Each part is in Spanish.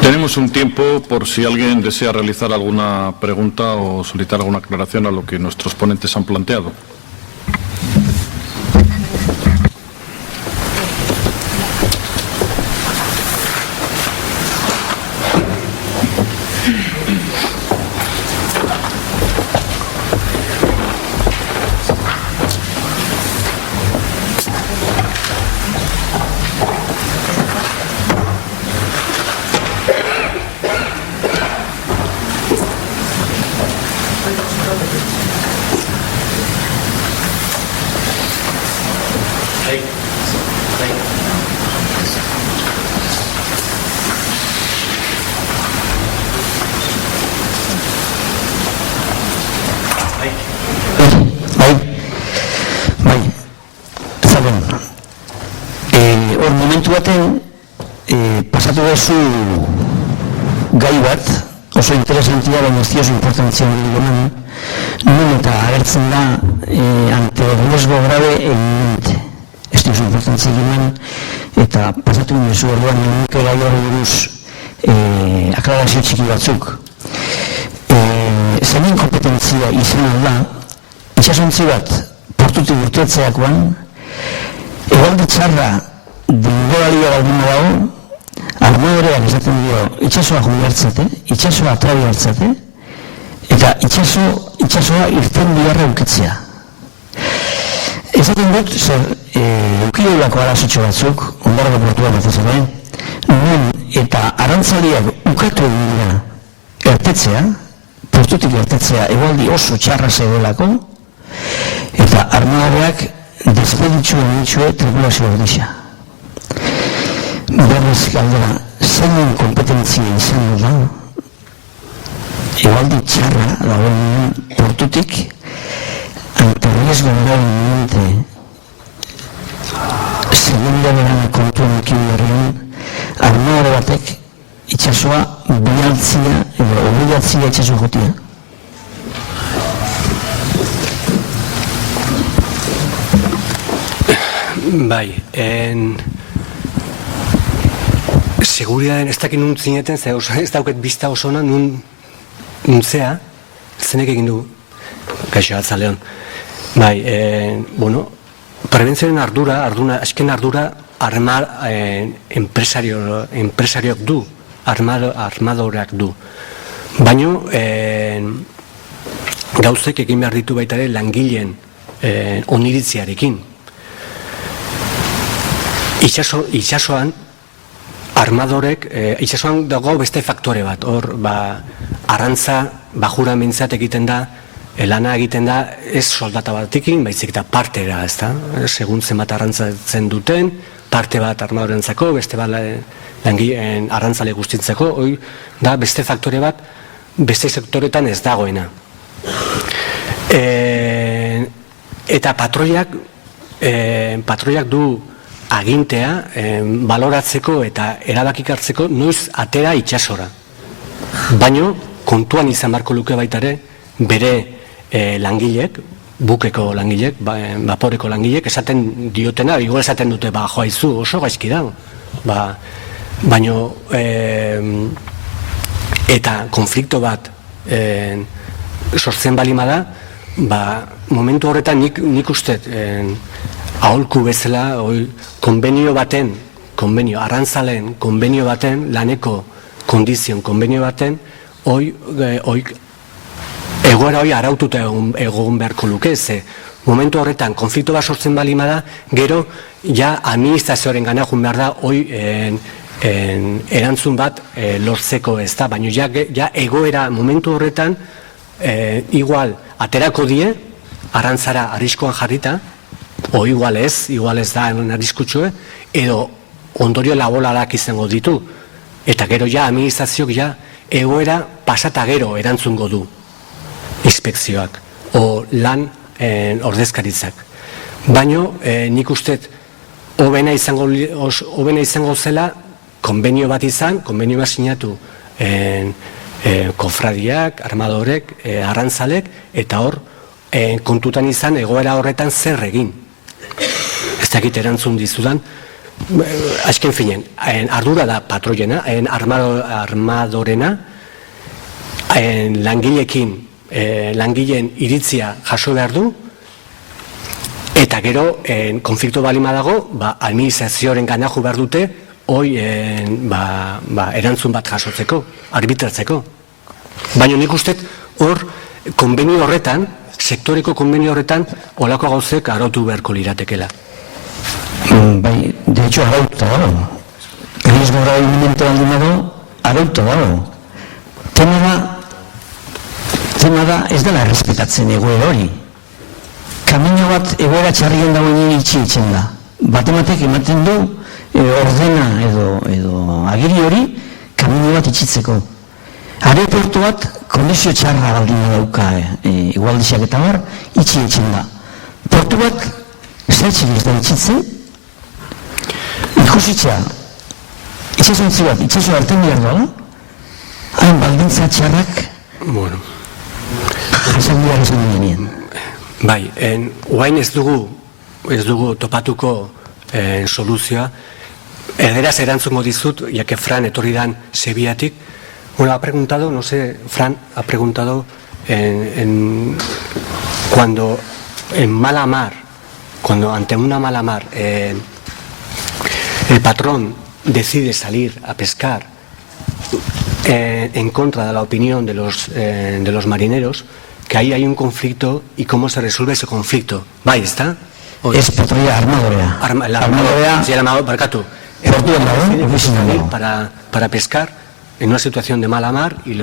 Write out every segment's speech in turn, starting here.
Tenemos un tiempo por si alguien desea realizar alguna pregunta o solicitar alguna aclaración a lo que nuestros ponentes han planteado. Pasatu duzu gai bat, oso interesantia, baina ez diozu importantzia eman, non eta agertzen da ante riesgo grave eminente. Ez diozu importantzia eman, eta pasatu duzu orduan nuke gai hori buruz aklarazio txiki batzuk. Zeinen kompetentzia izan da, itxasontzi bat portutik urtetzeakoan, egaldi txarra denboralia baldin dago, armadoreak esaten dio, itxasoa jubilartzate, itxasoa atrabi hartzate, eta itxasoa irten biharra ukitzea. Esaten dut, zer, eukideulako arazotxo batzuk, ondargo portua batez ere, non eta arantzaliak ukatu egin dira ertetzea, portutik ertetzea egualdi oso txarra zegoelako, eta armadoreak despeditxu egin tripulazio ordisa. Berriz galdera, zeinen kompetentzia izan da, egualdi txarra dagoen portutik, ante riesgo grave eminente, segunda berana kontuan ekin berrean, armadore batek itxasoa bialtzia, edo obligatzia itxaso jotia. Bai, seguridaden ez dakin nun zineten, ez dauket bizta oso ona, nuntzea, zenek egin du, gaixo atzaleon. Bai, bueno, prebentzioen asken ardura, enpresarioak du, armadoreak du. Baina, gauzek egin behar ditu baita ere langileen oniritziarekin. Itxasoan, armadorek, itxasoan dago beste faktore bat, hor, arrantza, bajura mintzat egiten da, lana egiten da, ez soldata batekin, baizik eta partera, ez da, segun zenbat arrantzatzen duten, parte bat armadorentzako, beste bat arrantzale guztintzako, hori da beste faktore bat, beste sektoretan ez dagoena. Eta patroiak du agintea, baloratzeko eta erabakik hartzeko noiz atera itxasora. Baina, kontuan izan barko luke baitare, bere langilek, bukeko langilek, vaporeko langilek, esaten diotena, igual esaten dute, joaizu, oso gaizki da. Baina, eta konflikto bat sortzen balima da, momentu horretan nik ustet, aholku bezala, arrantzaleen konbenio baten, laneko kondizion konbenio baten, egoera hori araututa egon beharko luke, ze momentu horretan konflikto bat sortzen balima da, gero, ja administrazioaren gana jun behar da, erantzun bat lortzeko ez da, baina ja egoera momentu horretan, igual, aterako die, arrantzara arriskoan jarrita, o igual ez da arriskutsue, edo ondorio laboralak izango ditu. Eta gero ja administrazioak ja egoera pasata gero erantzungo du inspekzioak, o lan ordezkaritzak. Baina nik ustet hobena izango zela konbenio bat izan, konbenio bat sinatu kofradiak, armadorek, arrantzalek, eta hor kontutan izan egoera horretan zer egin. Ez dakit erantzun dizudan, azken finen, ardura da patroiena, armadorena, langileen iritzia jaso behar du, eta gero, konflikto balima dago, administrazioaren ganaju behar dute, hoi erantzun bat jasotzeko, arbitratzeko. Baina nik uste hor, konbenio horretan, sektoreko konbenio horretan, olako gauzek arautu beharko liratekela. Bai, de hecho, arauta dago. Riesgo grave inminente baldin dago, arauta dago. Tema da ez dela errespetatzen egoera hori. Kamino bat egoera txarrien dagoen itxitzen da. Batematek ematen du ordena edo agiri hori kamino bat itxitzeko. Aeroportu bat kondizio txarra baldin dauka igualdizak eta bar, itxitzen da. Portu bat zertxik ez da itxitzen, ikusitzea, itxasontzi bat, itxaso hartzen behar dola, hain baldintza txarrak jasan behar esan genien. Bai, guain ez dugu topatuko soluzioa. Ederaz erantzungo dizut, ya que Fran etorri dan Sevillatik. Bueno, ha preguntado, no sé, Fran ha preguntado cuando en mala mar, cuando ante una mala mar el patrón decide salir a pescar en contra de la opinión de los marineros, que ahí hay un conflicto y cómo se resuelve ese conflicto. Bai, ¿está? Es patrulla armadorea. Armadorea. Sí, el armador, barkatu. Para pescar en una situación de mala mar y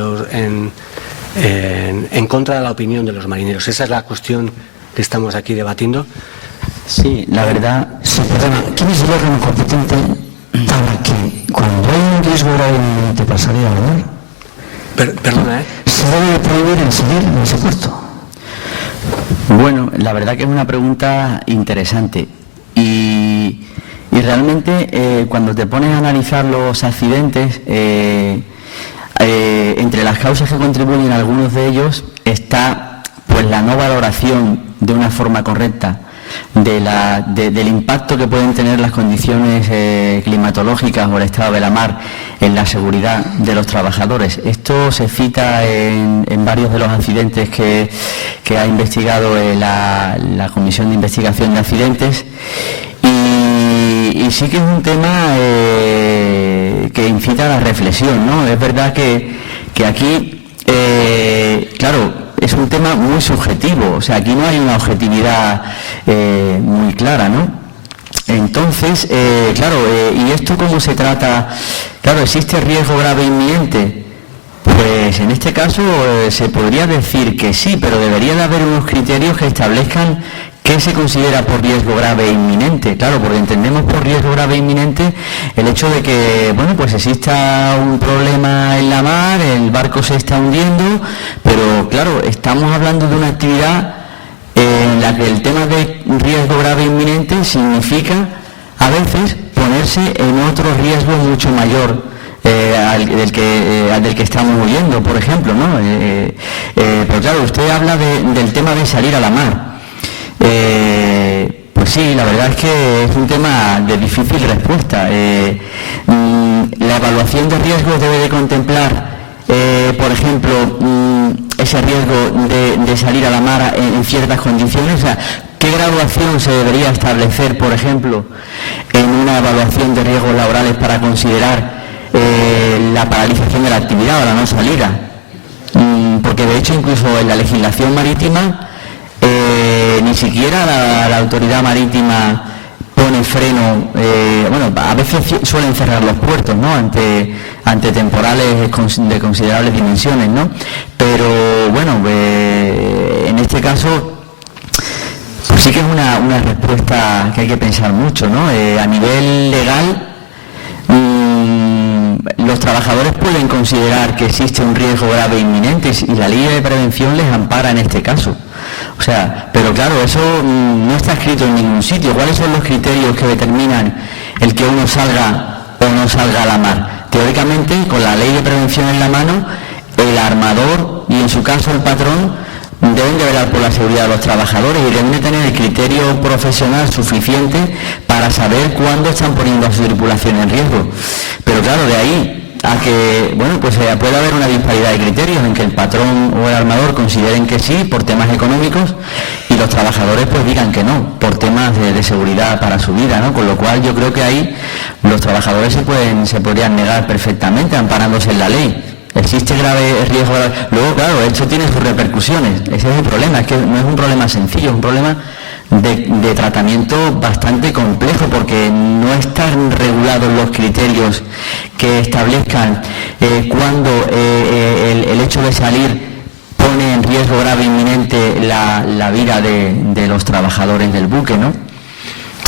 en contra de la opinión de los marineros. Esa es la cuestión que estamos aquí debatiendo. Sí, la verdad, sí, perdona, ¿quién es el órgano competente para que cuando hay un riesgo grave inminente para salir a nadar, perdona, se debe prohibir el salir en ese puerto? Bueno, la verdad que es una pregunta interesante y realmente cuando te pones a analizar los accidentes, entre las causas que contribuyen a algunos de ellos está pues la no valoración de una forma correcta del impacto que pueden tener las condiciones climatológicas o el estado de la mar en la seguridad de los trabajadores. Esto se cita en varios de los accidentes que ha investigado la Comisión de Investigación de Accidentes y sí que es un tema que incita a la reflexión, ¿no? Es verdad que aquí, claro, es un tema muy subjetivo, o sea, aquí no hay una objetividad muy clara, ¿no? Entonces, claro, ¿y esto cómo se trata? Claro, ¿existe riesgo grave inminente? Pues en este caso se podría decir que sí, pero debería de haber unos criterios que establezcan qué se considera por riesgo grave e inminente. Claro, porque entendemos por riesgo grave e inminente el hecho de que, bueno, pues exista un problema en la mar, el barco se está hundiendo, pero claro, estamos hablando de una actividad en la que el tema de riesgo grave e inminente significa a veces ponerse en otro riesgo mucho mayor del que estamos huyendo, por ejemplo, ¿no? Pero claro, usted habla del tema de salir a la mar. Pues sí, la verdad es que es un tema de difícil respuesta. La evaluación de riesgos debe de contemplar, por ejemplo, ese riesgo de salir a la mar en ciertas condiciones. O sea, ¿qué graduación se debería establecer, por ejemplo, en una evaluación de riesgos laborales para considerar la paralización de la actividad o la no salida? Porque de hecho incluso en la legislación marítima ni siquiera la autoridad marítima pone freno, bueno, a veces suelen cerrar los puertos, ¿no? Ante temporales de considerables dimensiones, ¿no? Pero bueno, en este caso pues sí que es una respuesta que hay que pensar mucho, ¿no? A nivel legal, los trabajadores pueden considerar que existe un riesgo grave e inminente y la ley de prevención les ampara en este caso. O sea, pero claro, eso no está escrito en ningún sitio. ¿Cuáles son los criterios que determinan el que uno salga o no salga a la mar? Teóricamente, con la ley de prevención en la mano, el armador y en su caso el patrón deben de velar por la seguridad de los trabajadores y deben de tener el criterio profesional suficiente para saber cuándo están poniendo a su tripulación en riesgo. Pero claro, de ahí a que, bueno, pues puede haber una disparidad de criterios en que el patrón o el armador consideren que sí por temas económicos y los trabajadores pues digan que no por temas de seguridad para su vida, ¿no? Con lo cual yo creo que ahí los trabajadores se podrían negar perfectamente amparándose en la ley. Existe grave riesgo. Luego, claro, esto tiene sus repercusiones. Ese es el problema, es que no es un problema sencillo, es un problema de tratamiento bastante complejo porque no están regulados los criterios que establezcan cuando el hecho de salir pone en riesgo grave inminente la vida de los trabajadores del buque, ¿no?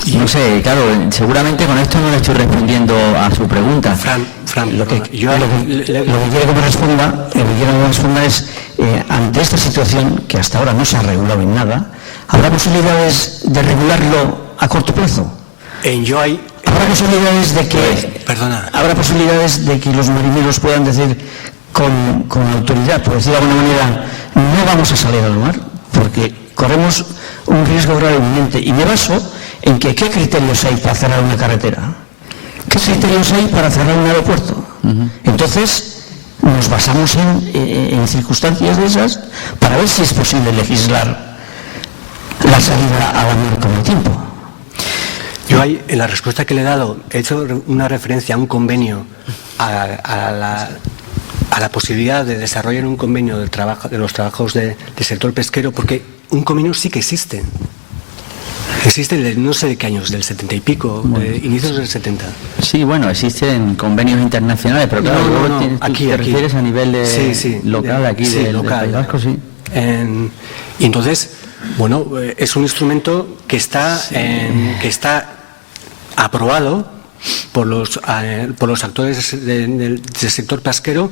No sé, claro, seguramente con esto no le estoy respondiendo a su pregunta. Fran, lo que quiero que me responda es, ante esta situación, que hasta ahora no se ha regulado en nada, ¿habrá posibilidades de regularlo a corto plazo? ¿Habrá posibilidades de que... ¿Habrá posibilidades de que los marineros puedan decir con autoridad, por decir de alguna manera, no vamos a salir al mar, porque corremos un riesgo grave inminente? Y me baso en que ¿qué criterios hay para cerrar una carretera? ¿Qué criterios hay para cerrar un aeropuerto? Entonces, nos basamos en circunstancias de esas para ver si es posible legislar la salida a la mar con el tiempo. Yo ahí, en la respuesta que le he dado, he hecho una referencia a un convenio, a la posibilidad de desarrollar un convenio de los trabajos del sector pesquero, porque un convenio sí que existe. Existe de no sé de qué años, del 70 y pico, de inicios del 70. Sí, bueno, existen convenios internacionales, pero claro, aquí, te refieres a nivel local, aquí del País Vasco, sí. Y entonces, bueno, es un instrumento que está aprobado por los actores del sector pesquero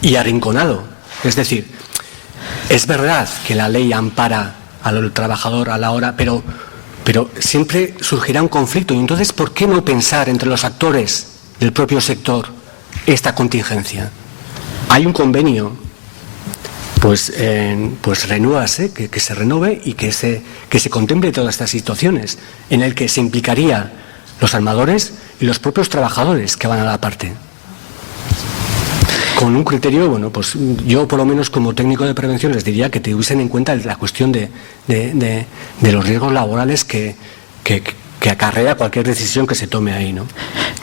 y arrinconado. Es decir, es verdad que la ley ampara al trabajador a la hora, pero siempre surgirá un conflicto. Y entonces, ¿por qué no pensar entre los actores del propio sector esta contingencia? Hay un convenio, pues renúvase, que se renueve y que se contemple todas estas situaciones, en el que se implicaría los armadores y los propios trabajadores que van a la parte. Con un criterio, bueno, pues yo por lo menos como técnico de prevención les diría que tuviesen en cuenta la cuestión de los riesgos laborales que acarrea cualquier decisión que se tome ahí, ¿no?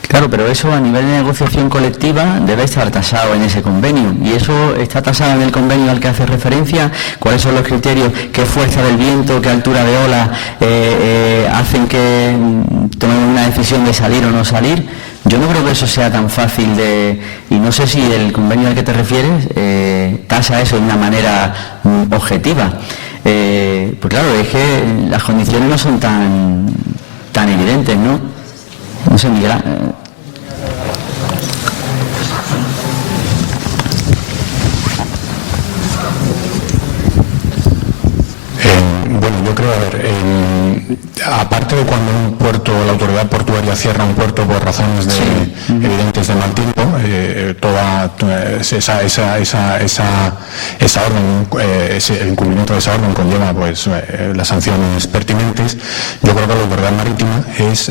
Claro, pero eso a nivel de negociación colectiva debe estar tasado en ese convenio. ¿Y eso está tasado en el convenio al que hace referencia? ¿Cuáles son los criterios? ¿Qué fuerza del viento, qué altura de ola hacen que tomemos una decisión de salir o no salir? Yo no creo que eso sea tan fácil y no sé si el convenio al que te refieres tasa eso de una manera objetiva. Pues claro, es que las condiciones no son tan evidentes, ¿no? No sé, Miguel. Bueno, yo creo, aparte de cuando un puerto, la autoridad portuaria cierra un puerto por razones evidentes de mal tiempo, toda esa orden, el incumplimiento de esa orden conlleva pues las sanciones pertinentes. Yo creo que la autoridad marítima es,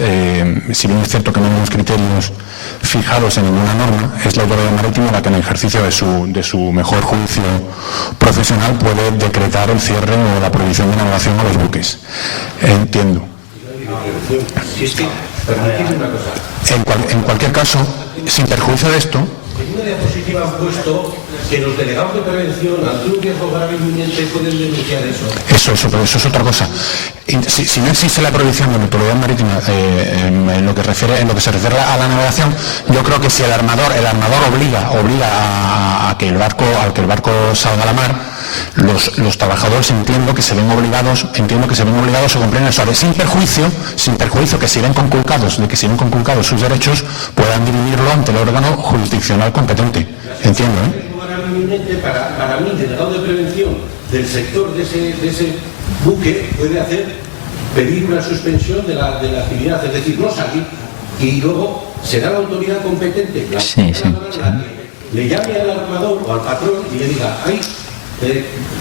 si bien es cierto que no hay unos criterios fijados en ninguna norma, es la autoridad marítima la que en el ejercicio de su mejor juicio profesional puede decretar el cierre o la prohibición de navegación a los buques. Entiendo. En cualquier caso, sin perjuicio de esto, en una diapositiva han puesto que los delegados de prevención ante un riesgo grave inminente pueden denunciar eso. Pero eso es otra cosa. Si no existe la prohibición de la autoridad marítima en lo que se refiere a la navegación, yo creo que si el armador obliga a que el barco salga a la mar, los trabajadores entiendo que se ven obligados a cumplir eso, sin perjuicio que si ven conculcados sus derechos, puedan dirimirlo ante el órgano jurisdiccional competente. Entiendo, Para mí, delegado de prevención del sector de ese buque puede pedir una suspensión de la actividad, es decir, no salir, y luego será la autoridad competente la que le llame al armador o al patrón y le diga,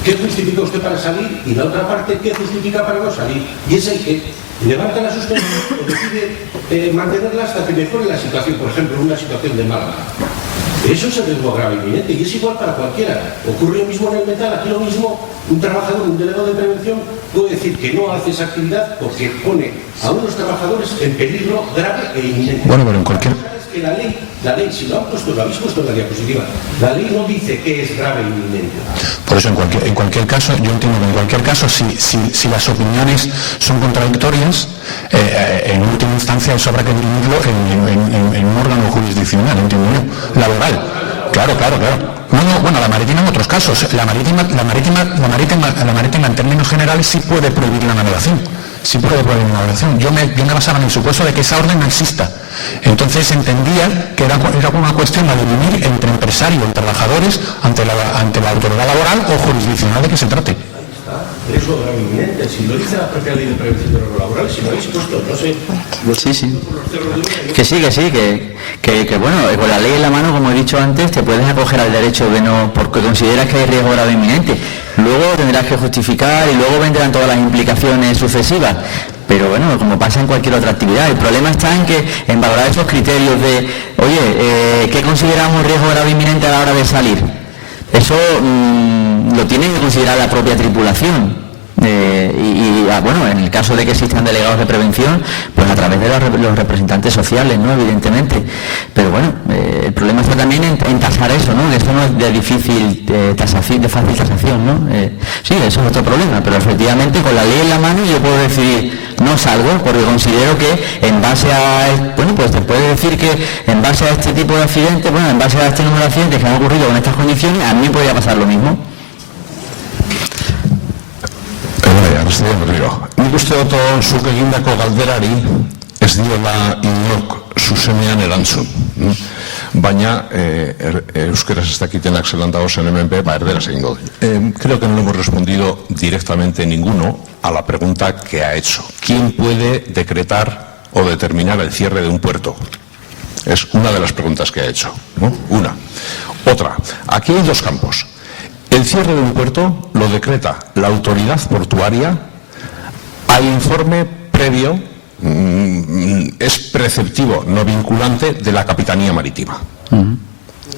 ¿qué justifica usted para salir? Y la otra parte, ¿qué justifica para no salir? Y es el que levanta la suspensión o decide mantenerla hasta que mejore la situación, por ejemplo, en una situación de Málaga. Eso es el riesgo grave inminente y es igual para cualquiera. Ocurre lo mismo en el metal, aquí lo mismo, un trabajador, un delegado de prevención puede decir que no hace esa actividad porque pone a unos trabajadores en peligro grave e inminente. Bueno, pero en cualquier... Que la ley, si lo han puesto, lo habéis puesto en la diapositiva, la ley no dice que es grave e inminente. Por eso, en cualquier caso, yo entiendo que en cualquier caso, si las opiniones son contradictorias, en última instancia eso habrá que dirimirlo en un órgano jurisdiccional, entiendo yo, laboral. Claro. No, bueno, la marítima en otros casos. La marítima en términos generales sí puede prohibir la navegación. Sí puede prohibir la navegación. Yo me basaba en el supuesto de que esa orden no exista. Entonces entendía que era una cuestión a dirimir entre empresario y trabajadores ante la autoridad laboral o jurisdiccional de que se trate. Riesgo grave inminente. Si lo dice la propia ley de prevención de riesgos laborales, si lo habéis puesto, no sé. Sí. Que bueno, con la ley en la mano, como he dicho antes, te puedes acoger al derecho de no, porque consideras que hay riesgo grave inminente. Luego tendrás que justificar y luego vendrán todas las implicaciones sucesivas. Pero bueno, como pasa en cualquier otra actividad, el problema está en valorar esos criterios de, oye, ¿qué consideramos riesgo grave inminente a la hora de salir? Eso lo tiene que considerar la propia tripulación. Bueno, en el caso de que existan delegados de prevención, pues a través de los representantes sociales, ¿no? Evidentemente. Pero bueno, el problema está también en tasar eso, ¿no? Que eso no es de difícil tasación, de fácil tasación, ¿no? Sí, eso es otro problema, pero efectivamente con la ley en la mano yo puedo decidir no salgo, porque considero que en base a, bueno, pues te puede decir que en base a este tipo de accidentes, bueno, en base a este número de accidentes que han ocurrido con estas condiciones, a mí podría pasar lo mismo. Nik uste dut zuk egindako galderari ez diola inok zuzenean erantzun. Baina euskeraz ez dakitenak zelan dago zen hemen erderaz egingo. Creo que no le hemos respondido directamente ninguno a la pregunta que ha hecho. ¿Quién puede decretar o determinar el cierre de un puerto? Es una de las preguntas que ha hecho, ¿no? Una. Otra. Aquí hay dos campos. El cierre de un puerto lo decreta la autoridad portuaria al informe previo, es preceptivo, no vinculante, de la Capitanía Marítima.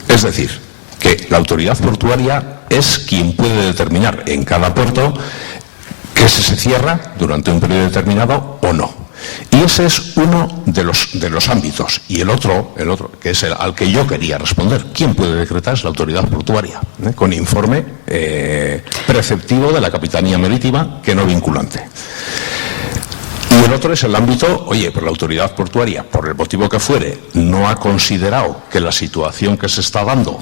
Es decir, que la autoridad portuaria es quien puede determinar en cada puerto que se cierra durante un periodo determinado o no. Y ese es uno de los ámbitos. Y el otro que es al que yo quería responder, ¿quién puede decretar? Es la autoridad portuaria, con informe preceptivo de la Capitanía Marítima, que no vinculante. Y el otro es el ámbito, oye, pues la autoridad portuaria, por el motivo que fuere, no ha considerado que la situación que se está dando,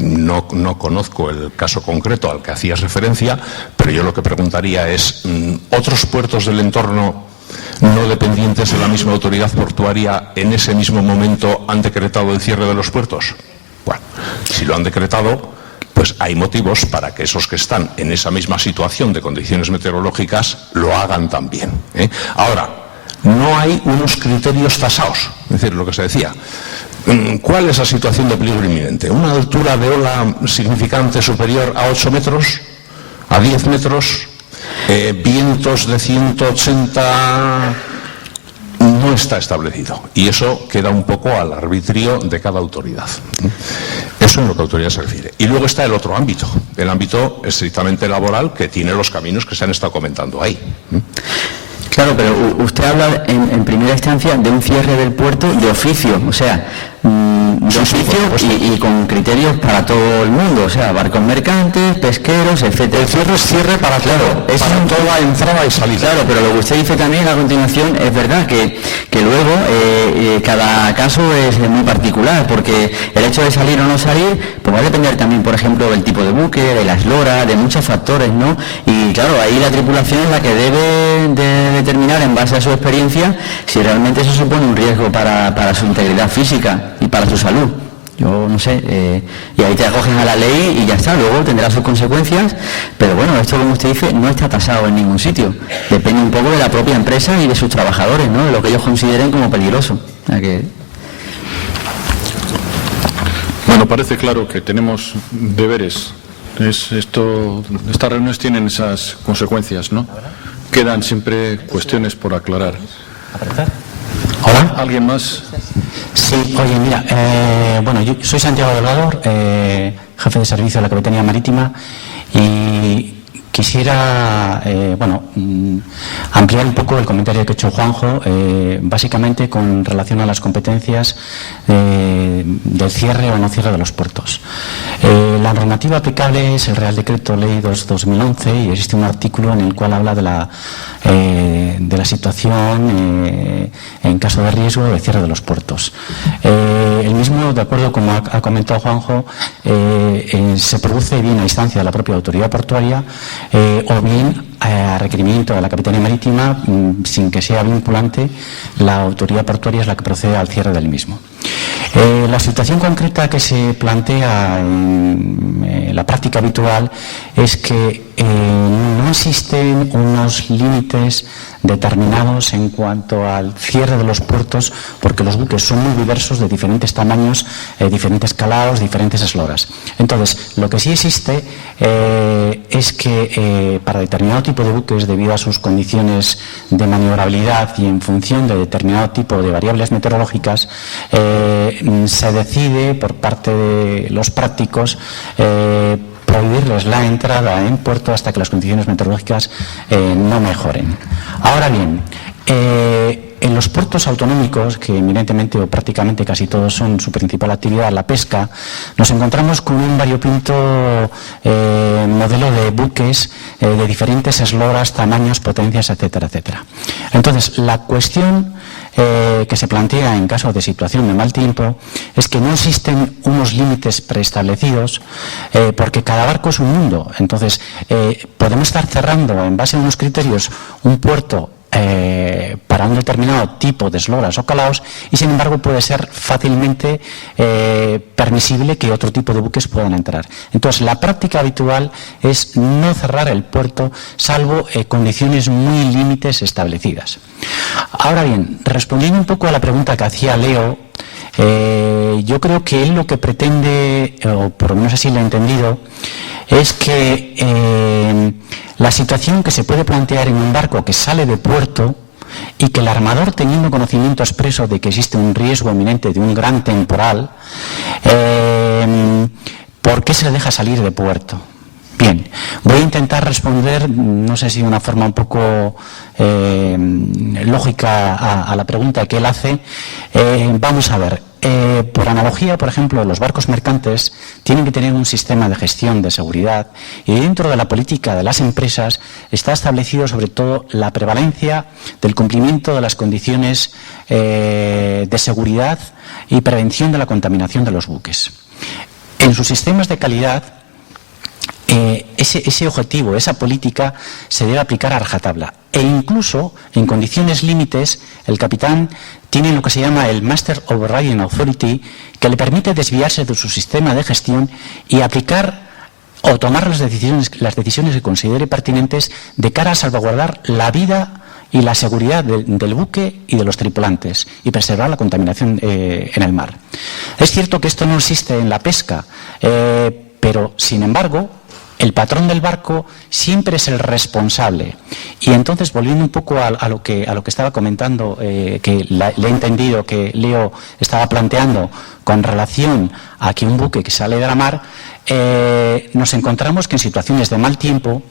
no conozco el caso concreto al que hacías referencia, pero yo lo que preguntaría es, ¿otros puertos del entorno no dependientes de la misma autoridad portuaria en ese mismo momento han decretado el cierre de los puertos? Bueno, si lo han decretado, pues hay motivos para que esos que están en esa misma situación de condiciones meteorológicas lo hagan también, ¿eh? Ahora, no hay unos criterios tasados, es decir, lo que se decía. ¿Cuál es la situación de peligro inminente? ¿Una altura de ola significante superior a 8 metros? ¿A 10 metros? Vientos de 180... No está establecido. Y eso queda un poco al arbitrio de cada autoridad. Eso es lo que la autoridad se refiere. Y luego está el otro ámbito, el ámbito estrictamente laboral, que tiene los caminos que se han estado comentando ahí. Claro, pero usted habla en primera instancia de un cierre del puerto de oficio, o sea, de oficio y con criterios para todo el mundo, o sea, barcos mercantes, pesqueros, etc. El cierre es cierre para, claro, es para toda entrada y salida. Claro, pero lo que usted dice también a continuación es verdad que luego cada caso es muy particular, porque el hecho de salir o no salir pues va a depender también, por ejemplo, del tipo de buque, de la eslora, de muchos factores, ¿no? Y claro, ahí la tripulación es la que debe de determinar en base a su experiencia si realmente eso supone un riesgo para su integridad física y para su salud. Yo no sé, y ahí te acogen a la ley y ya está, luego tendrá sus consecuencias, pero bueno, esto, como usted dice, no está tasado en ningún sitio, depende un poco de la propia empresa y de sus trabajadores, ¿no? De lo que ellos consideren como peligroso. O sea que... Bueno, parece claro que tenemos deberes Estas reuniones tienen esas consecuencias, ¿no? Quedan siempre cuestiones por aclarar. Hola. ¿Alguien más? Sí, oye, mira, bueno, yo soy Santiago Delgado, jefe de servicio de la Capitanía Marítima, y quisiera, ampliar un poco el comentario que ha hecho Juanjo, básicamente con relación a las competencias del cierre o no cierre de los puertos. La normativa aplicable es el Real Decreto Ley 2/2011 y existe un artículo en el cual habla de la situación en caso de riesgo de cierre de los puertos. El mismo, de acuerdo como ha comentado Juanjo, se produce bien a instancia de la propia autoridad portuaria o bien a requerimiento de la Capitanía Marítima, sin que sea vinculante. La autoridad portuaria es la que procede al cierre del mismo. La situación concreta que se plantea en la práctica habitual es que no existen unos límites determinados en cuanto al cierre de los puertos, porque los buques son muy diversos, de diferentes tamaños, diferentes calados, diferentes esloras. Entonces, lo que sí existe es que para determinado tipo de buques, debido a sus condiciones de maniobrabilidad y en función de determinado tipo de variables meteorológicas, se decide por parte de los prácticos prohibirles la entrada en puerto hasta que las condiciones meteorológicas no mejoren. Ahora bien, en los puertos autonómicos, que eminentemente o prácticamente casi todos son su principal actividad la pesca, nos encontramos con un variopinto modelo de buques de diferentes esloras, tamaños, potencias, etcétera, etcétera. Entonces, la cuestión que se plantea en caso de situación de mal tiempo es que no existen unos límites preestablecidos, porque cada barco es un mundo. Entonces, podemos estar cerrando en base a unos criterios un puerto para un determinado tipo de esloras o calaos, y sin embargo puede ser fácilmente permisible que otro tipo de buques puedan entrar. Entonces, la práctica habitual es no cerrar el puerto salvo condiciones muy límites establecidas. Ahora bien, respondiendo un poco a la pregunta que hacía Leo, yo creo que él lo que pretende, o por lo menos así lo he entendido, es que la situación que se puede plantear en un barco que sale de puerto y que el armador, teniendo conocimiento expreso de que existe un riesgo inminente de un gran temporal, ¿por qué se le deja salir de puerto? Bien, voy a intentar responder, no sé si de una forma un poco lógica a la pregunta que él hace. Vamos a ver, por analogía, por ejemplo, los barcos mercantes tienen que tener un sistema de gestión de seguridad, y dentro de la política de las empresas está establecido sobre todo la prevalencia del cumplimiento de las condiciones de seguridad y prevención de la contaminación de los buques. En sus sistemas de calidad, ese objetivo, esa política se debe aplicar a rajatabla, e incluso en condiciones límites el capitán tiene lo que se llama el Master Overriding Authority, que le permite desviarse de su sistema de gestión y aplicar o tomar las decisiones que considere pertinentes de cara a salvaguardar la vida y la seguridad del buque y de los tripulantes y preservar la contaminación en el mar. Es cierto que esto no existe en la pesca, pero sin embargo el patrón del barco siempre es el responsable. Y entonces, volviendo un poco a lo que estaba comentando, que le he entendido que Leo estaba planteando con relación a que un buque que sale de la mar, nos encontramos que en situaciones de mal tiempo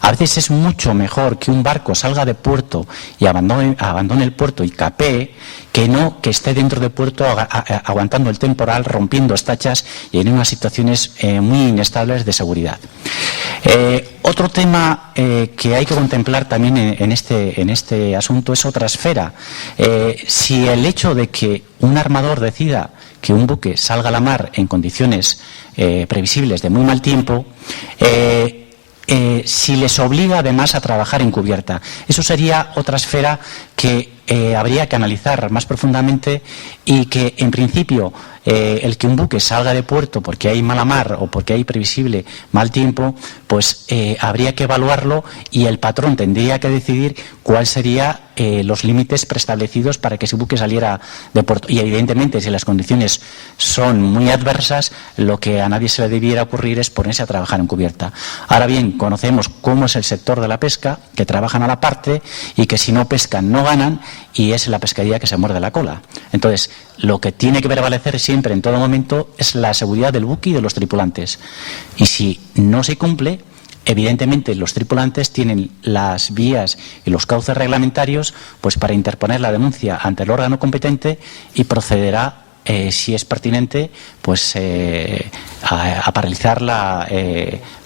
a veces es mucho mejor que un barco salga de puerto y abandone el puerto y capee, que no que esté dentro de puerto aguantando el temporal, rompiendo estachas y en unas situaciones muy inestables de seguridad. Otro tema que hay que contemplar también en este asunto es otra esfera. Si el hecho de que un armador decida que un buque salga a la mar en condiciones previsibles de muy mal tiempo, si les obliga además a trabajar en cubierta, eso sería otra esfera que habría que analizar más profundamente, y que en principio el que un buque salga de puerto porque hay mala mar o porque hay previsible mal tiempo, pues habría que evaluarlo, y el patrón tendría que decidir cuál sería los límites preestablecidos para que ese buque saliera de puerto. Y evidentemente, si las condiciones son muy adversas, lo que a nadie se le debiera ocurrir es ponerse a trabajar en cubierta. Ahora bien, conocemos cómo es el sector de la pesca, que trabajan a la parte y que si no pescan no ganan, y es la pesquería que se muerde la cola. Entonces, lo que tiene que prevalecer siempre, en todo momento, es la seguridad del buque y de los tripulantes. Y si no se cumple, evidentemente los tripulantes tienen las vías y los cauces reglamentarios pues para interponer la denuncia ante el órgano competente y procederá, si es pertinente, pues a paralizar la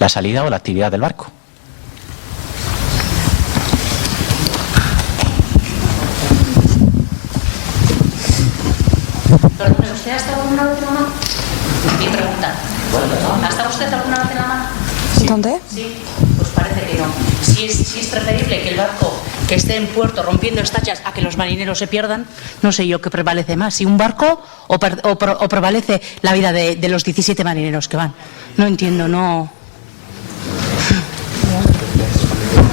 salida o la actividad del barco. Perdón, ¿usted ha estado alguna vez en la mar? Mi pregunta. ¿Ha estado usted alguna vez en la mar? Sí. ¿Dónde? Sí, pues parece que no. Si es preferible que el barco que esté en puerto rompiendo estachas a que los marineros se pierdan, no sé yo qué prevalece más, si un barco o prevalece la vida de los 17 marineros que van. No entiendo, no.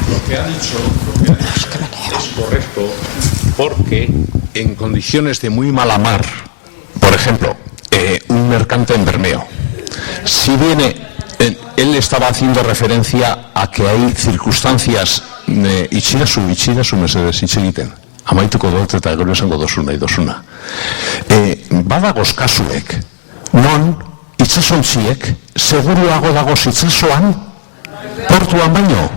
Lo que ha dicho es correcto, porque en condiciones de muy mala mar, por ejemplo, un mercante en Bermeo, si viene, él estaba haciendo referencia a que hay circunstancias itxirazu mesedez hitz egiten, amaituko dut eta gero esango dosuna. Badagoz kasuek, non itsasontziek seguruago dagoz itsasoan portuan baino.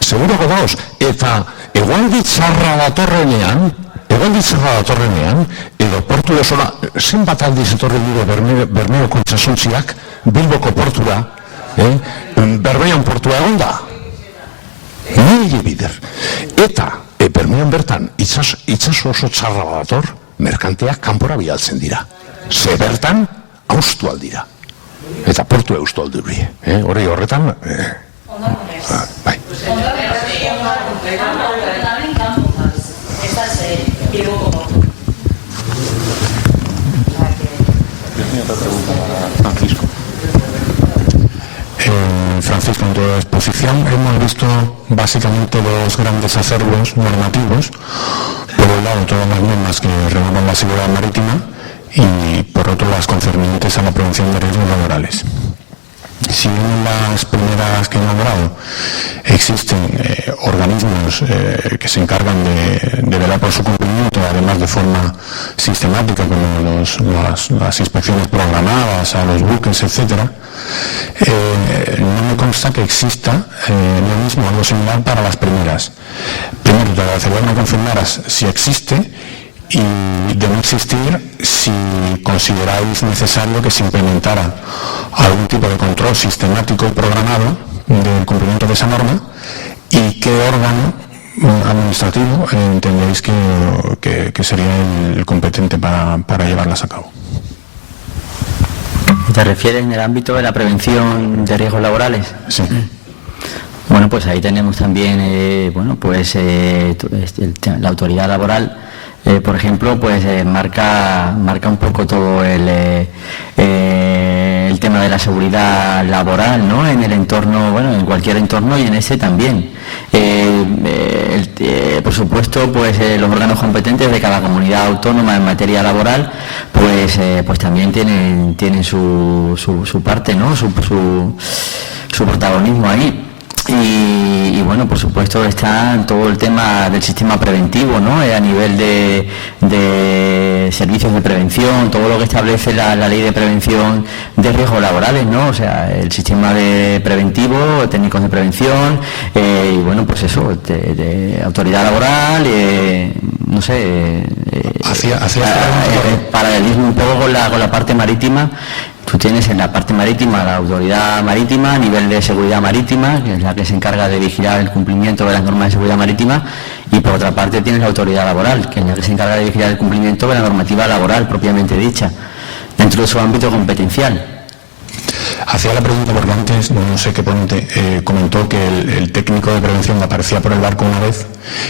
Seguruago dagoz. Eta egualdi txarra datorrenean, edo portu osora, zenbat aldiz etorri dire Bermeoko itsasontziak Bilboko portura, Bermeon portua egon da. Nire bider. Eta Bermeon bertan itsaso oso txarra badator, merkanteak kanpora bialtzen dira. Ze bertan, haustu aldira. Eta portu eustu alduri. Hori horretan... Bai. Francisco, en tu exposición hemos visto básicamente dos grandes acervos normativos. Por un lado, todas las normas que regulan la seguridad marítima y por otro, las concernientes a la prevención de riesgos laborales. Si en las primeras que he nombrado existen organismos que se encargan de velar por su cumplimiento, además de forma sistemática, como las inspecciones programadas a los buques, etcétera, no me consta que exista lo mismo, algo similar para las primeras. Primero, te agradecería que me confirmaras si existe y de no existir, si consideráis necesario que se implementara algún tipo de control sistemático y programado del cumplimiento de esa norma y qué órgano administrativo entendéis que sería el competente para llevarlas a cabo. ¿Te refieres en el ámbito de la prevención de riesgos laborales? Sí. Bueno, pues ahí tenemos también, la autoridad laboral, por ejemplo, pues marca un poco todo el tema de la seguridad laboral, ¿no? En el entorno, bueno, en cualquier entorno y en ese también. Por supuesto, pues los órganos competentes de cada comunidad autónoma en materia laboral, pues también tienen su parte, ¿no? Su protagonismo ahí. Y bueno, por supuesto está todo el tema del sistema preventivo, ¿no? A nivel de servicios de prevención, todo lo que establece la ley de prevención de riesgos laborales, ¿no? O sea, el sistema de preventivo, técnicos de prevención, y bueno, pues eso, de autoridad laboral, no sé, paralelismo un poco con la parte marítima. Tú tienes en la parte marítima la autoridad marítima a nivel de seguridad marítima, que es la que se encarga de vigilar el cumplimiento de las normas de seguridad marítima, y por otra parte tienes la autoridad laboral, que es la que se encarga de vigilar el cumplimiento de la normativa laboral propiamente dicha, dentro de su ámbito competencial. Hacía la pregunta porque antes, no sé qué ponente, comentó que el técnico de prevención aparecía por el barco una vez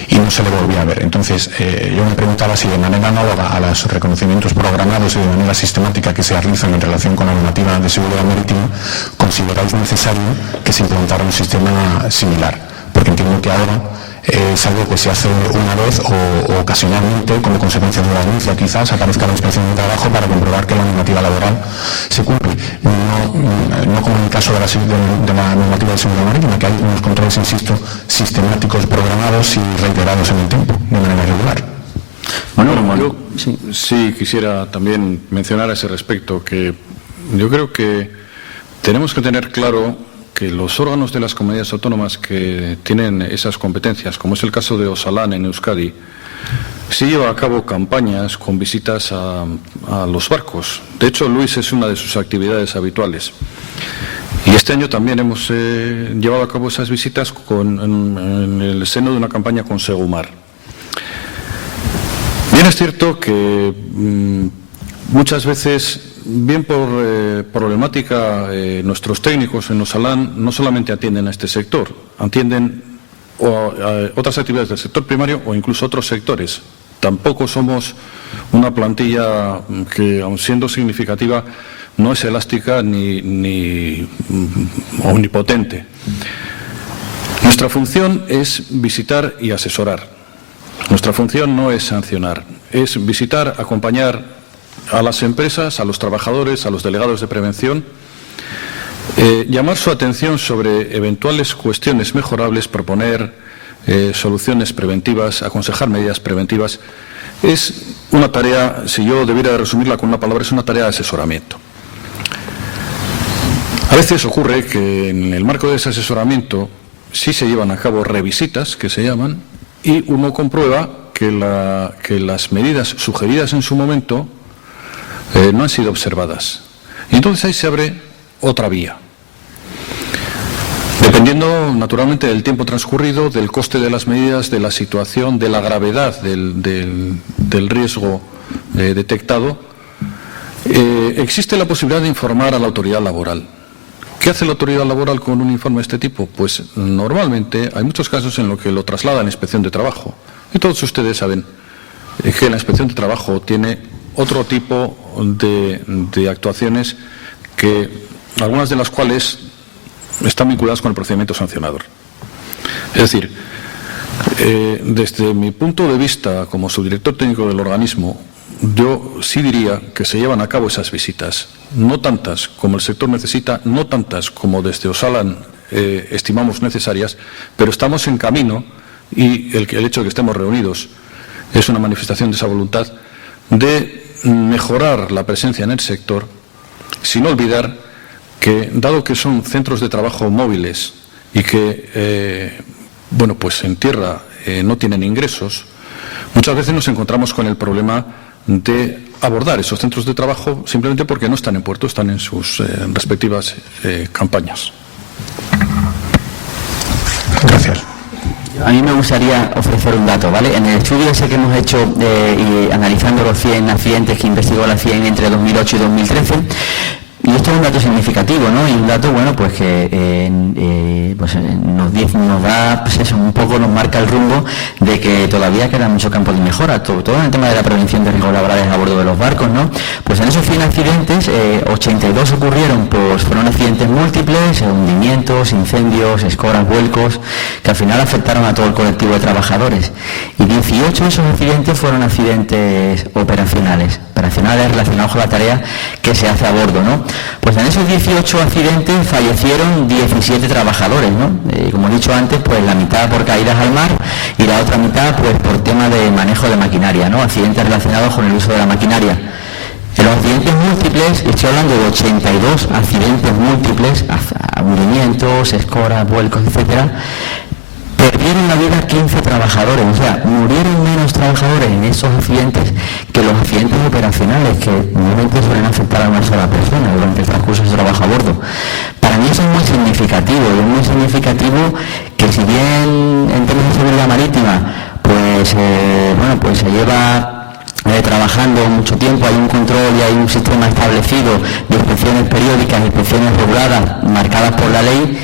y no se le volvía a ver. Entonces, yo me preguntaba si de manera análoga a los reconocimientos programados y de manera sistemática que se realizan en relación con la normativa de seguridad marítima, consideráis necesario que se implantara un sistema similar. Porque entiendo que ahora es algo que se hace una vez o ocasionalmente, como consecuencia de una denuncia, quizás aparezca la inspección de trabajo para comprobar que la normativa laboral se cumple. No como en el caso de la normativa de seguridad marítima, que hay unos controles, insisto, sistemáticos, programados y reiterados en el tiempo, de manera regular. Bueno, yo sí quisiera también mencionar a ese respecto que yo creo que tenemos que tener claro que los órganos de las comunidades autónomas que tienen esas competencias, como es el caso de Osalan en Euskadi, sí lleva a cabo campañas con visitas a los barcos. De hecho, Luis, es una de sus actividades habituales. Y este año también hemos llevado a cabo esas visitas en el seno de una campaña con Segumar. Bien es cierto que muchas veces, bien por problemática, nuestros técnicos en Osalan no solamente atienden a este sector, atienden a otras actividades del sector primario o incluso otros sectores. Tampoco somos una plantilla que, aun siendo significativa, no es elástica ni omnipotente. Nuestra función es visitar y asesorar. Nuestra función no es sancionar, es visitar, acompañar a las empresas, a los trabajadores, a los delegados de prevención, llamar su atención sobre eventuales cuestiones mejorables, proponer soluciones preventivas, aconsejar medidas preventivas. Es una tarea, si yo debiera resumirla con una palabra, es una tarea de asesoramiento. A veces ocurre que en el marco de ese asesoramiento sí se llevan a cabo revisitas, que se llaman, y uno comprueba que las medidas sugeridas en su momento no han sido observadas. Y entonces ahí se abre otra vía. Dependiendo, naturalmente, del tiempo transcurrido, del coste de las medidas, de la situación, de la gravedad del riesgo detectado, existe la posibilidad de informar a la autoridad laboral. ¿Qué hace la autoridad laboral con un informe de este tipo? Pues normalmente hay muchos casos en los que lo traslada a la Inspección de Trabajo. Y todos ustedes saben que la Inspección de Trabajo tiene otro tipo de actuaciones, que algunas de las cuales están vinculadas con el procedimiento sancionador. Es decir, desde mi punto de vista como subdirector técnico del organismo, yo sí diría que se llevan a cabo esas visitas, no tantas como el sector necesita, no tantas como desde Osalan estimamos necesarias, pero estamos en camino, y el hecho de que estemos reunidos es una manifestación de esa voluntad de mejorar la presencia en el sector, sin olvidar que, dado que son centros de trabajo móviles y que, bueno, pues en tierra no tienen ingresos, muchas veces nos encontramos con el problema de abordar esos centros de trabajo simplemente porque no están en puerto, están en sus respectivas campañas. Gracias. A mí me gustaría ofrecer un dato, ¿vale? En el estudio ese que hemos hecho y analizando los 100 accidentes que investigó la CIEN entre 2008 y 2013, y esto es un dato significativo, ¿no? Y un dato, bueno, pues que pues nos da, pues eso, un poco nos marca el rumbo de que todavía queda mucho campo de mejora, todo en el tema de la prevención de riesgos laborales a bordo de los barcos, ¿no? Pues en esos 100 accidentes, 82 ocurrieron, pues fueron accidentes múltiples, hundimientos, incendios, escoras, vuelcos, que al final afectaron a todo el colectivo de trabajadores. Y 18 de esos accidentes fueron accidentes operacionales relacionados con la tarea que se hace a bordo, ¿no? Pues en esos 18 accidentes fallecieron 17 trabajadores, ¿no? Como he dicho antes, pues la mitad por caídas al mar y la otra mitad pues por tema de manejo de maquinaria, ¿no? Accidentes relacionados con el uso de la maquinaria. En los accidentes múltiples, estoy hablando de 82 accidentes múltiples, hundimientos, escoras, vuelcos, etcétera, perdieron la vida 15 trabajadores, o sea, murieron menos trabajadores en esos accidentes que los accidentes operacionales, que normalmente suelen afectar a una sola persona durante el transcurso de su trabajo a bordo. Para mí eso es muy significativo, y es muy significativo que, si bien en términos de seguridad marítima, pues bueno, pues se lleva trabajando mucho tiempo, hay un control y hay un sistema establecido de inspecciones periódicas, inspecciones reguladas, marcadas por la ley.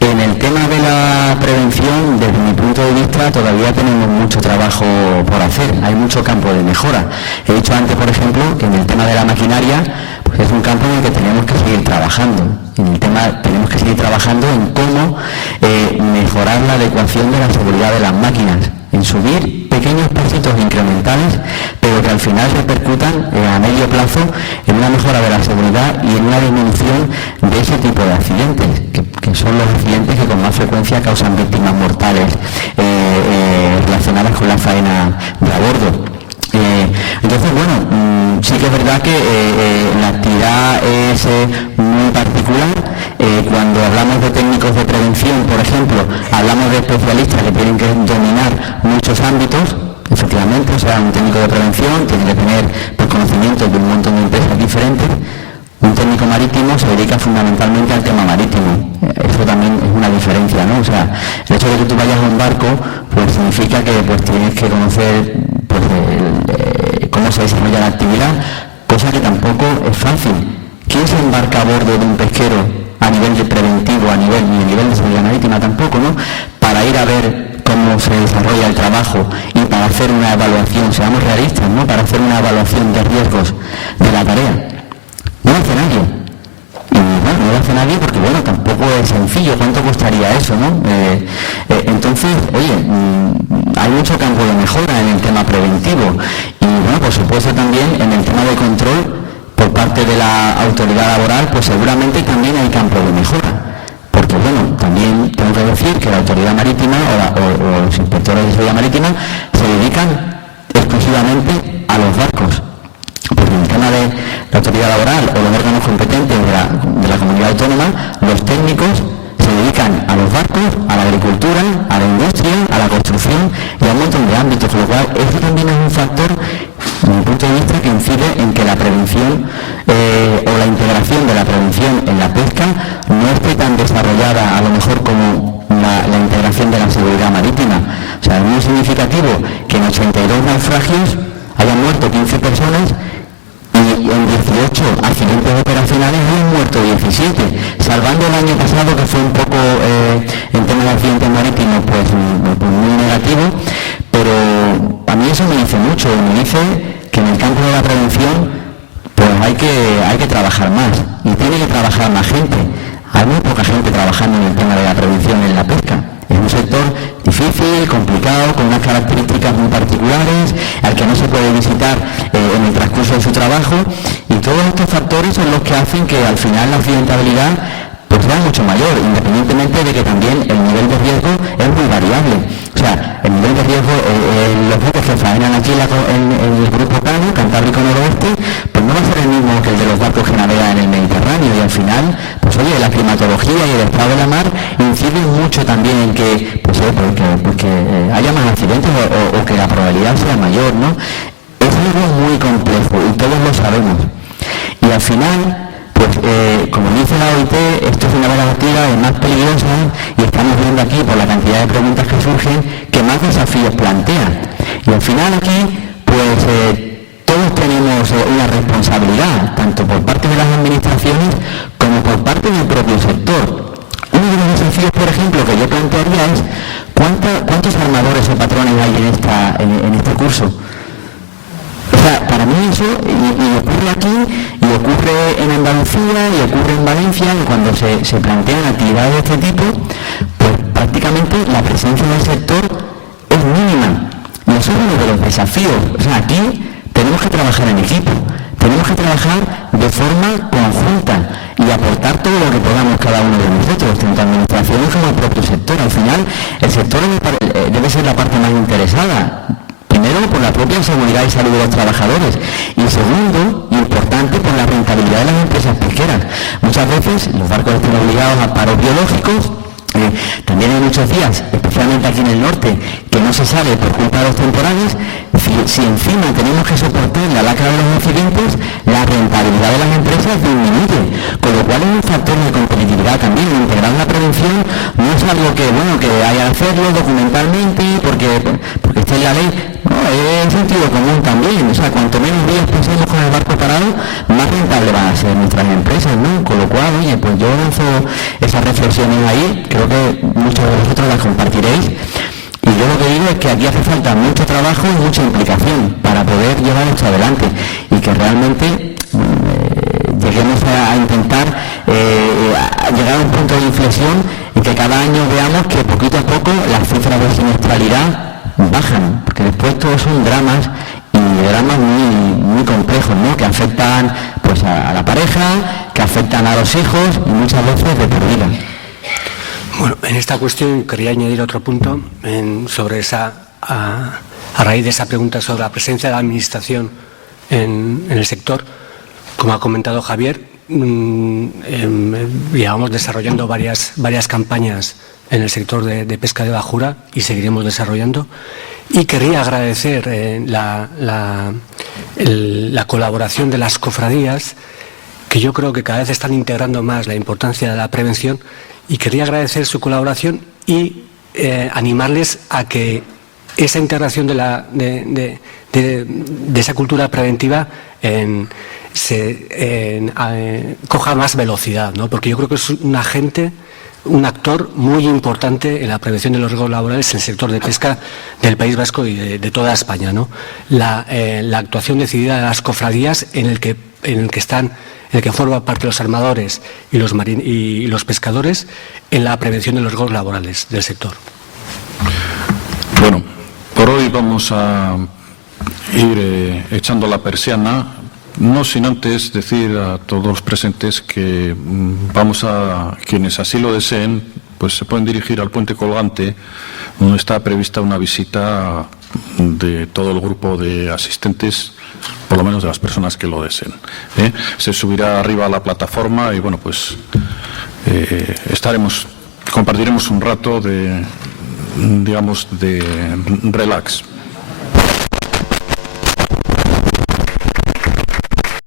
En el tema de la prevención, desde mi punto de vista, todavía tenemos mucho trabajo por hacer, hay mucho campo de mejora. He dicho antes, por ejemplo, que en el tema de la maquinaria, pues es un campo en el que tenemos que seguir trabajando. Tenemos que seguir trabajando en cómo mejorar la adecuación de la seguridad de las máquinas, en subir pequeños pasitos incrementales, pero que al final repercutan a medio plazo en una mejora de la seguridad y en una disminución de ese tipo de accidentes, que son los accidentes que con más frecuencia causan víctimas mortales relacionadas con la faena de a bordo. Entonces, bueno, sí que es verdad que la actividad es muy particular. Cuando hablamos de técnicos de prevención, por ejemplo, hablamos de especialistas que tienen que dominar muchos ámbitos, efectivamente, o sea, un técnico de prevención tiene que tener conocimientos de un montón de empresas diferentes. Un técnico marítimo se dedica fundamentalmente al tema marítimo. Eso también es una diferencia, ¿no? O sea, el hecho de que tú vayas a un barco, pues significa que pues tienes que conocer pues, cómo se desarrolla la actividad, cosa que tampoco es fácil. ¿Quién se embarca a bordo de un pesquero a nivel de preventivo, ni a nivel de seguridad marítima tampoco, ¿no? Para ir a ver cómo se desarrolla el trabajo y para hacer una evaluación, seamos realistas, ¿no? Para hacer una evaluación de riesgos de la tarea. No lo hace nadie. Y bueno, no lo hace nadie porque, bueno, tampoco es sencillo. ¿Cuánto costaría eso, no? Entonces, oye, hay mucho campo de mejora en el tema preventivo. Y, bueno, por supuesto también en el tema de control por parte de la autoridad laboral, pues seguramente también hay campo de mejora. Porque, bueno, también tengo que decir que la autoridad marítima o los inspectores de seguridad marítima se dedican exclusivamente a los barcos. Porque en el tema de la autoridad laboral o los órganos competentes de la comunidad autónoma, los técnicos se dedican a los barcos, a la agricultura, a la industria, a la construcción y a un montón de ámbitos, con lo cual eso también es un factor, desde mi punto de vista, que incide en que la prevención o la integración de la prevención en la pesca no esté tan desarrollada a lo mejor como la integración de la seguridad marítima. O sea, es muy significativo que en 82 naufragios hayan muerto 15 personas y en 18 accidentes operacionales han muerto 17, salvando el año pasado, que fue un poco en tema de accidentes marítimos pues muy negativo, pero a mí eso me dice mucho, me dice que en el campo de la prevención pues hay que trabajar más y tiene que trabajar más gente. Hay muy poca gente trabajando en el tema de la prevención en la pesca. Es un sector difícil, complicado, con unas características muy particulares, al que no se puede visitar en el transcurso de su trabajo, y todos estos factores son los que hacen que al final la accidentabilidad pues sea mucho mayor, independientemente de que también el nivel de riesgo es muy variable. O sea, el nivel de riesgo, los buques que faenan aquí en el grupo Cano, Cantábrico Noroeste, pues no va a ser el mismo que el de los barcos que navegan en el Mediterráneo, y al final, pues oye, la climatología y el estado de la mar inciden mucho también en que, pues porque haya más accidentes o que la probabilidad sea mayor, ¿no? Es algo muy complejo y todos lo sabemos. Y al final, pues como dice la OIT, esto es una de las actividades más peligrosas y estamos viendo aquí por la cantidad de preguntas que surgen que más desafíos plantean. Y al final aquí, pues todos tenemos una responsabilidad, tanto por parte de las administraciones como por parte del propio sector. Uno de los desafíos, por ejemplo, que yo plantearía es ¿cuántos armadores o patrones hay en este curso? O sea, para mí eso, y ocurre aquí, y ocurre en Andalucía, y ocurre en Valencia, y cuando se plantean actividades de este tipo, pues prácticamente la presencia del sector es mínima. Y eso es uno de los desafíos. O sea, aquí tenemos que trabajar en equipo, tenemos que trabajar de forma conjunta y aportar todo lo que podamos cada uno de nosotros, tanto administraciones como el propio sector. Al final, el sector debe ser la parte más interesada. Primero, por la propia seguridad y salud de los trabajadores, y segundo, importante, por la rentabilidad de las empresas pesqueras. Muchas veces los barcos están obligados a paros biológicos. También hay muchos días, especialmente aquí en el norte, que no se sale por culpa de los temporales. Si encima tenemos que soportar la lacra de los accidentes, la rentabilidad de las empresas disminuye, con lo cual es un factor de competitividad también. Integrar la prevención no es algo que haya que hacerlo documentalmente porque está en la ley, no, es sentido común también. O sea, cuanto menos días pasemos con el barco parado, más rentable van a ser nuestras empresas, ¿no? Con lo cual, oye, pues yo lanzo esas reflexiones ahí, creo que muchos de vosotros las compartiréis. Y yo lo que digo es que aquí hace falta mucho trabajo y mucha implicación para poder llevar esto adelante y que realmente que vamos a intentar llegar a un punto de inflexión y que cada año veamos que poquito a poco las cifras de siniestralidad bajan, porque después todos son dramas y dramas muy complejos, ¿no? Que afectan pues a la pareja, que afectan a los hijos y muchas veces de por vida. Bueno, en esta cuestión quería añadir otro punto sobre a raíz de esa pregunta sobre la presencia de la administración en el sector. Como ha comentado Javier, llevamos desarrollando varias campañas en el sector de pesca de bajura y seguiremos desarrollando. Y querría agradecer la colaboración de las cofradías, que yo creo que cada vez están integrando más la importancia de la prevención, y quería agradecer su colaboración y animarles a que esa integración de esa cultura preventiva coja más velocidad, ¿no? Porque yo creo que es un actor muy importante en la prevención de los riesgos laborales en el sector de pesca del País Vasco y de toda España, ¿no? La actuación decidida de las cofradías en el que forman parte los armadores y los pescadores en la prevención de los riesgos laborales del sector. Bueno, por hoy vamos a ir echando la persiana, no sin antes decir a todos los presentes que quienes así lo deseen, pues se pueden dirigir al puente colgante, donde está prevista una visita de todo el grupo de asistentes, por lo menos de las personas que lo deseen. Se subirá arriba a la plataforma y bueno, pues compartiremos un rato de relax.